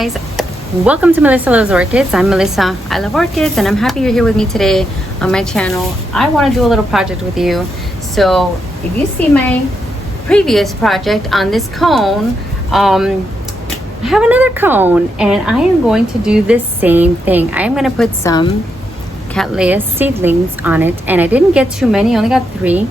guys, welcome to Melissa Loves Orchids. I'm Melissa, I love orchids, and I'm happy you're here with me today on my channel. I want to do a little project with you. So if you see my previous project on this cone, I have another cone and I am going to do the same thing. I am going to put some Cattleya seedlings on it, and I didn't get too many, I only got 3.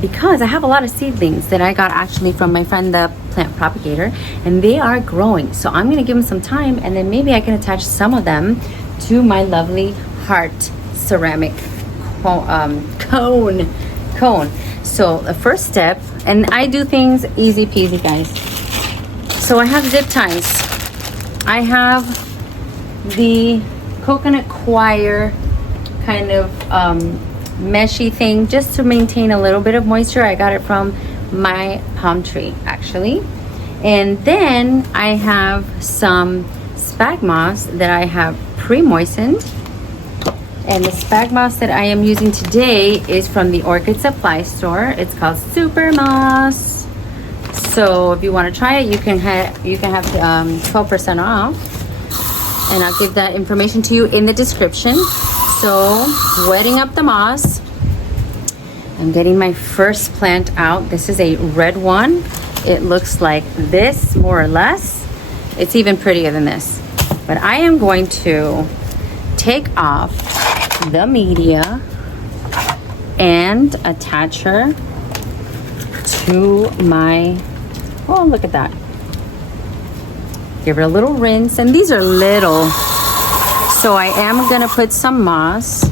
Because I have a lot of seedlings that I got actually from my friend the plant propagator, and they are growing. So I'm gonna give them some time, and then maybe I can attach some of them to my lovely heart ceramic cone. So the first step, and I do things easy peasy, guys. So I have zip ties. I have the coconut coir kind of meshy thing just to maintain a little bit of moisture. I got it from my palm tree actually. And then I have some spag moss that I have pre-moistened, and the spag moss that I am using today is from the Orchid supply store. It's called Super Moss. So if you want to try it, you can have 12% off, and I'll give that information to you in the description. So, wetting up the moss. I'm getting my first plant out. This is a red one. It looks like this, more or less. It's even prettier than this. But I am going to take off the media and attach her to my, oh, look at that. Give her a little rinse, and these are little. So I am gonna put some moss.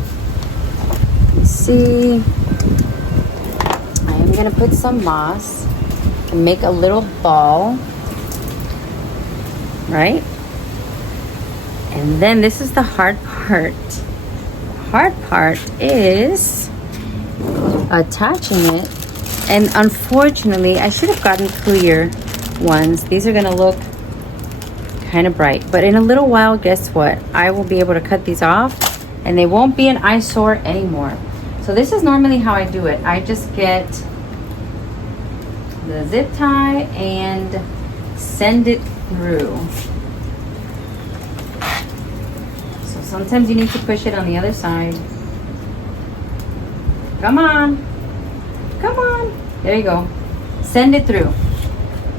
Let's see. I am gonna put some moss and make a little ball, right? And then this is the hard part. The hard part is attaching it. And unfortunately, I should have gotten clear ones. These are gonna look kind of bright, but in a little while, guess what, I will be able to cut these off and they won't be an eyesore anymore. So this is normally how I do it. I just get the zip tie and send it through. So sometimes you need to push it on the other side. Come on, come on, there you go. Send it through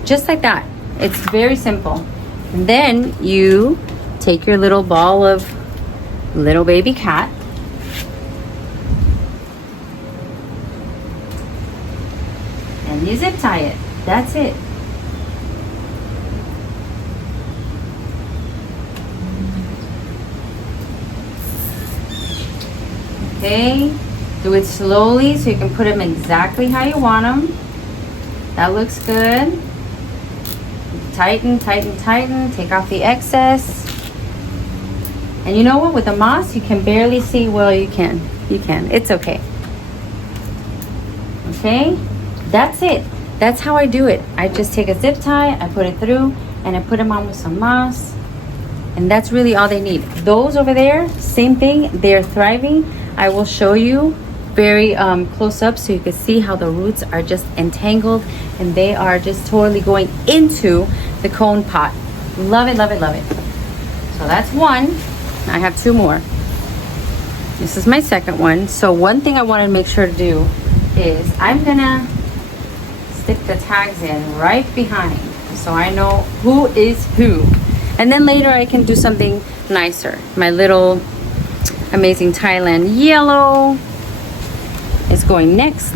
just like that. It's very simple. And then you take your little ball of little baby cat, and you zip tie it. That's it. Okay, do it slowly so you can put them exactly how you want them. That looks good. Tighten, tighten, tighten, take off the excess. And you know what, with the moss you can barely see. Well, you can, it's okay. Okay, that's it. That's how I do it. I just take a zip tie, I put it through, and I put them on with some moss, and that's really all they need. Those over there, same thing, they're thriving. I will show you very close up so you can see how the roots are just entangled, and they are just totally going into the cone pot. Love it, love it, love it. So that's one. I have 2 more. This is my second one. So one thing I want to make sure to do is I'm gonna stick the tags in right behind so I know who is who, and then later I can do something nicer. My little amazing Thailand yellow is going next.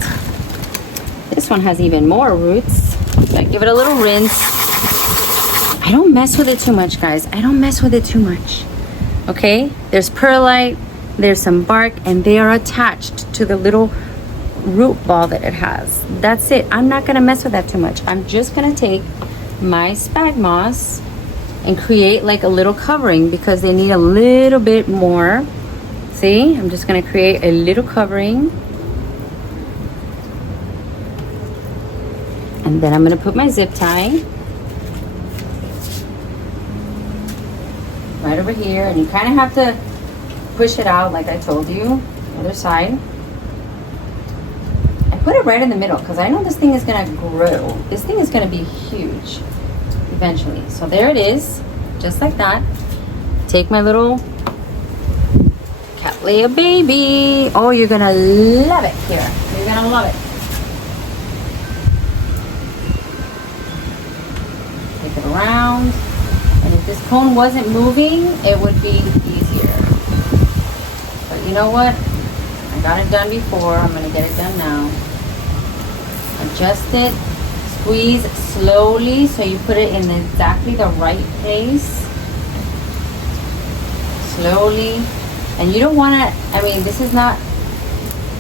This one has even more roots. So I give it a little rinse. I don't mess with it too much, guys. I don't mess with it too much. Okay, there's perlite, there's some bark, and they are attached to the little root ball that it has. That's it. I'm not gonna mess with that too much. I'm just gonna take my spag moss and create like a little covering because they need a little bit more. See, I'm just gonna create a little covering. And then I'm gonna put my zip tie right over here, and you kind of have to push it out like I told you. Other side. I put it right in the middle because I know this thing is gonna grow. This thing is gonna be huge eventually. So there it is. just like that. Take my little Cattleya baby. Oh, you're gonna love it here. You're gonna love it. Take it around. And if this cone wasn't moving, it would be easier. But you know what? I got it done before. I'm gonna get it done now. Adjust it. Squeeze slowly so you put it in exactly the right place. Slowly. And you don't want to, I mean, this is not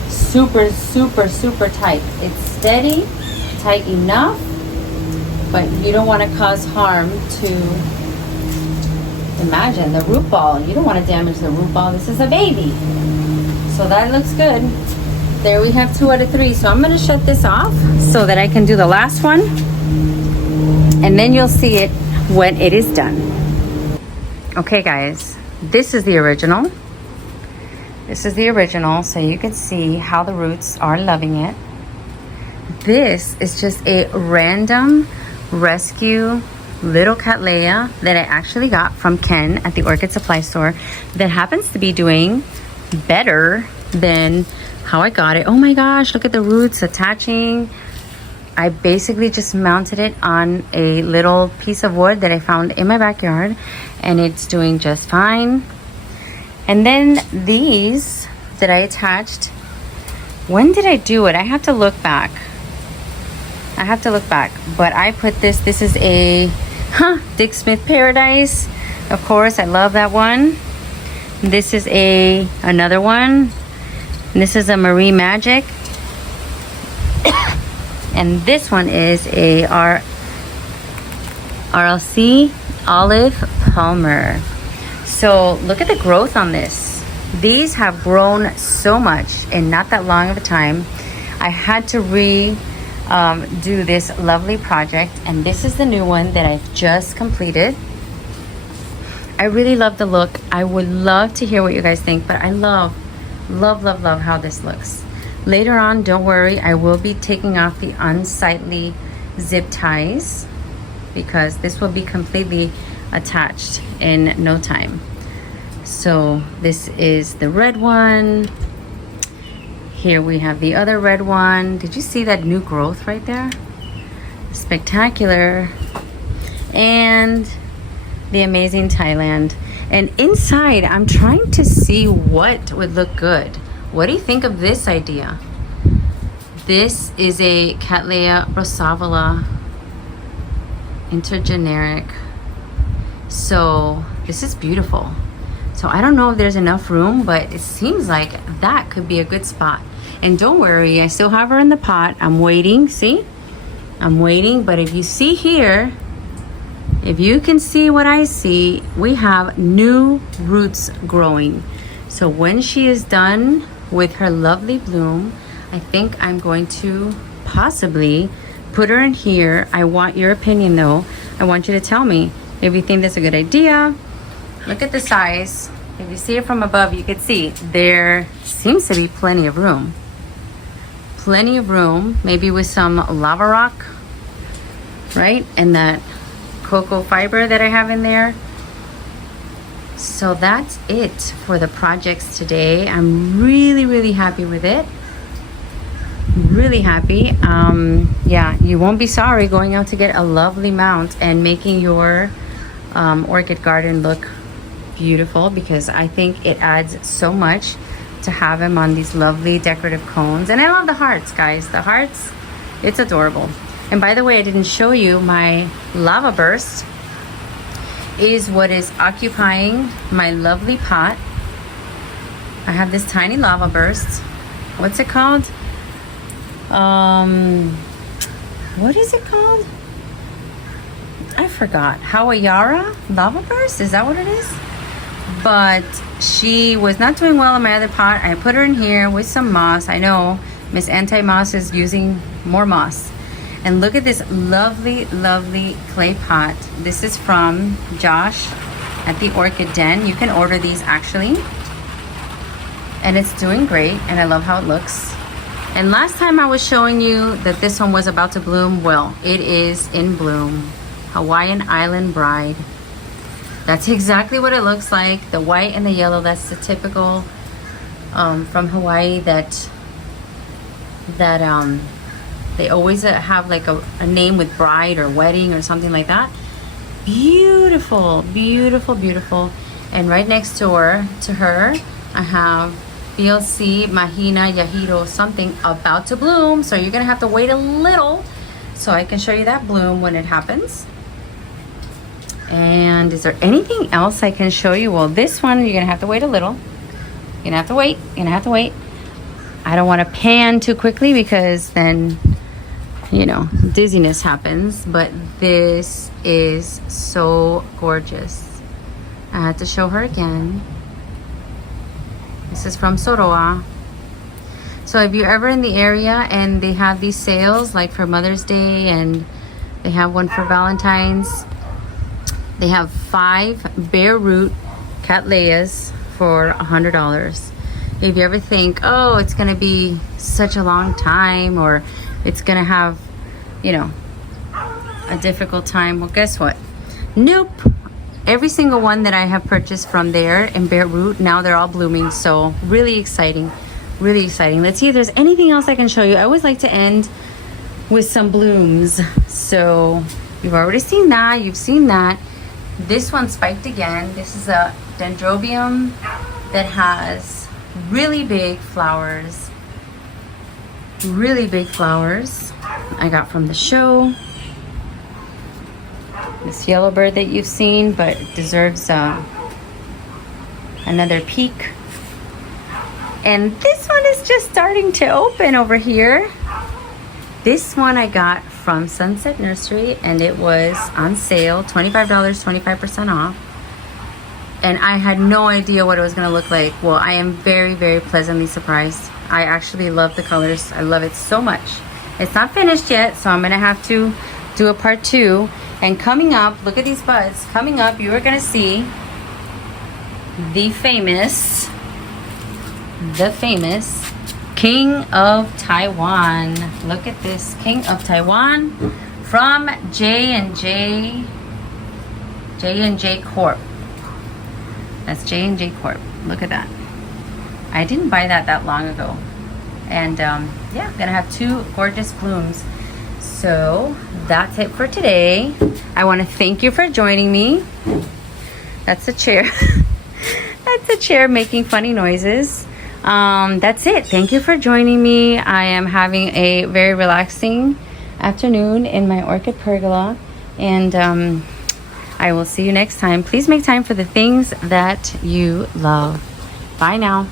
super, super, super tight. It's steady, tight enough, but you don't want to cause harm to, imagine, the root ball. You don't want to damage the root ball. This is a baby. So that looks good. There we have 2 out of 3. So I'm going to shut this off so that I can do the last one. And then you'll see it when it is done. Okay, guys. This is the original. This is the original, so you can see how the roots are loving it. This is just a random rescue little Cattleya that I actually got from Ken at the Orchid Supply Store that happens to be doing better than how I got it. Oh my gosh, look at the roots attaching. I basically just mounted it on a little piece of wood that I found in my backyard, and it's doing just fine. And then these that I attached, when did I do it? I have to look back. But I put this is a Dick Smith Paradise. Of course, I love that one. This is another one. This is a Marie Magic. And this one is a RLC Olive Palmer. So look at the growth on this. These have grown so much in not that long of a time. I had to do this lovely project, and this is the new one that I've just completed. I really love the look. I would love to hear what you guys think, but I love how this looks. Later on, don't worry, I will be taking off the unsightly zip ties because this will be completely attached in no time. So this is the red one. Here we have the other red one. Did you see that new growth right there? Spectacular. And the amazing Thailand. And inside, I'm trying to see what would look good. What do you think of this idea? This is a Cattleya rosavala intergeneric. So this is beautiful. So I don't know if there's enough room, but it seems like that could be a good spot. And don't worry, I still have her in the pot. I'm waiting, see? I'm waiting, but if you see here, if you can see what I see, we have new roots growing. So when she is done with her lovely bloom, I think I'm going to possibly put her in here. I want your opinion though. I want you to tell me if you think that's a good idea. Look at the size. If you see it from above, you can see there seems to be plenty of room. Plenty of room, maybe with some lava rock, right? And that cocoa fiber that I have in there. So that's it for the projects today. I'm really happy with it. Really happy. Yeah, you won't be sorry going out to get a lovely mount and making your orchid garden look beautiful, because I think it adds so much to have them on these lovely decorative cones. And I love the hearts, guys. The hearts, it's adorable. And by the way, I didn't show you my lava burst is what is occupying my lovely pot. I have this tiny lava burst. What's it called? What is it called? I forgot. Hawaiiara lava burst? Is that what it is? But she was not doing well in my other pot. I put her in here with some moss. I know Miss Anti-Moss is using more moss. And look at this lovely clay pot. This is from Josh at the Orchid Den. You can order these actually. And it's doing great, and I love how it looks. And last time I was showing you that this one was about to bloom. Well, it is in bloom. Hawaiian Island Bride. That's exactly what it looks like. The white and the yellow, that's the typical from Hawaii that they always have like a name with bride or wedding or something like that. Beautiful, beautiful, beautiful. And right next door to her, I have BLC Mahina Yahiro something about to bloom. So you're gonna have to wait a little so I can show you that bloom when it happens. And is there anything else I can show you? Well, this one, you're gonna have to wait a little. You're gonna have to wait, you're gonna have to wait. I don't wanna pan too quickly because then, you know, dizziness happens, but this is so gorgeous. I had to show her again. This is from Soroa. So if you're ever in the area and they have these sales, like for Mother's Day, and they have one for Valentine's, they have 5 bare root cattleyas for $100. If you ever think, oh, it's gonna be such a long time, or it's gonna have, you know, a difficult time, well, guess what? Nope. Every single one that I have purchased from there in bare root, now they're all blooming. So really exciting, really exciting. Let's see if there's anything else I can show you. I always like to end with some blooms. So you've already seen that, you've seen that. This one spiked again. This is a dendrobium that has really big flowers. Really big flowers. I got from the show. This yellow bird that you've seen, but it deserves another peek. And this one is just starting to open over here. This one I got from Sunset Nursery, and it was on sale, $25, 25% off. And I had no idea what it was gonna look like. Well, I am very, very pleasantly surprised. I actually love the colors. I love it so much. It's not finished yet, so I'm gonna have to do a part 2. And coming up, look at these buds. Coming up, you are gonna see the famous King of Taiwan. Look at this, King of Taiwan from J&J Corp. That's J&J Corp. Look at that. I didn't buy that long ago. And yeah, I'm gonna have 2 gorgeous blooms. So that's it for today. I want to thank you for joining me. That's a chair. That's a chair making funny noises. That's it. Thank you for joining me. I am having a very relaxing afternoon in my orchid pergola, and I will see you next time. Please make time for the things that you love. Bye now.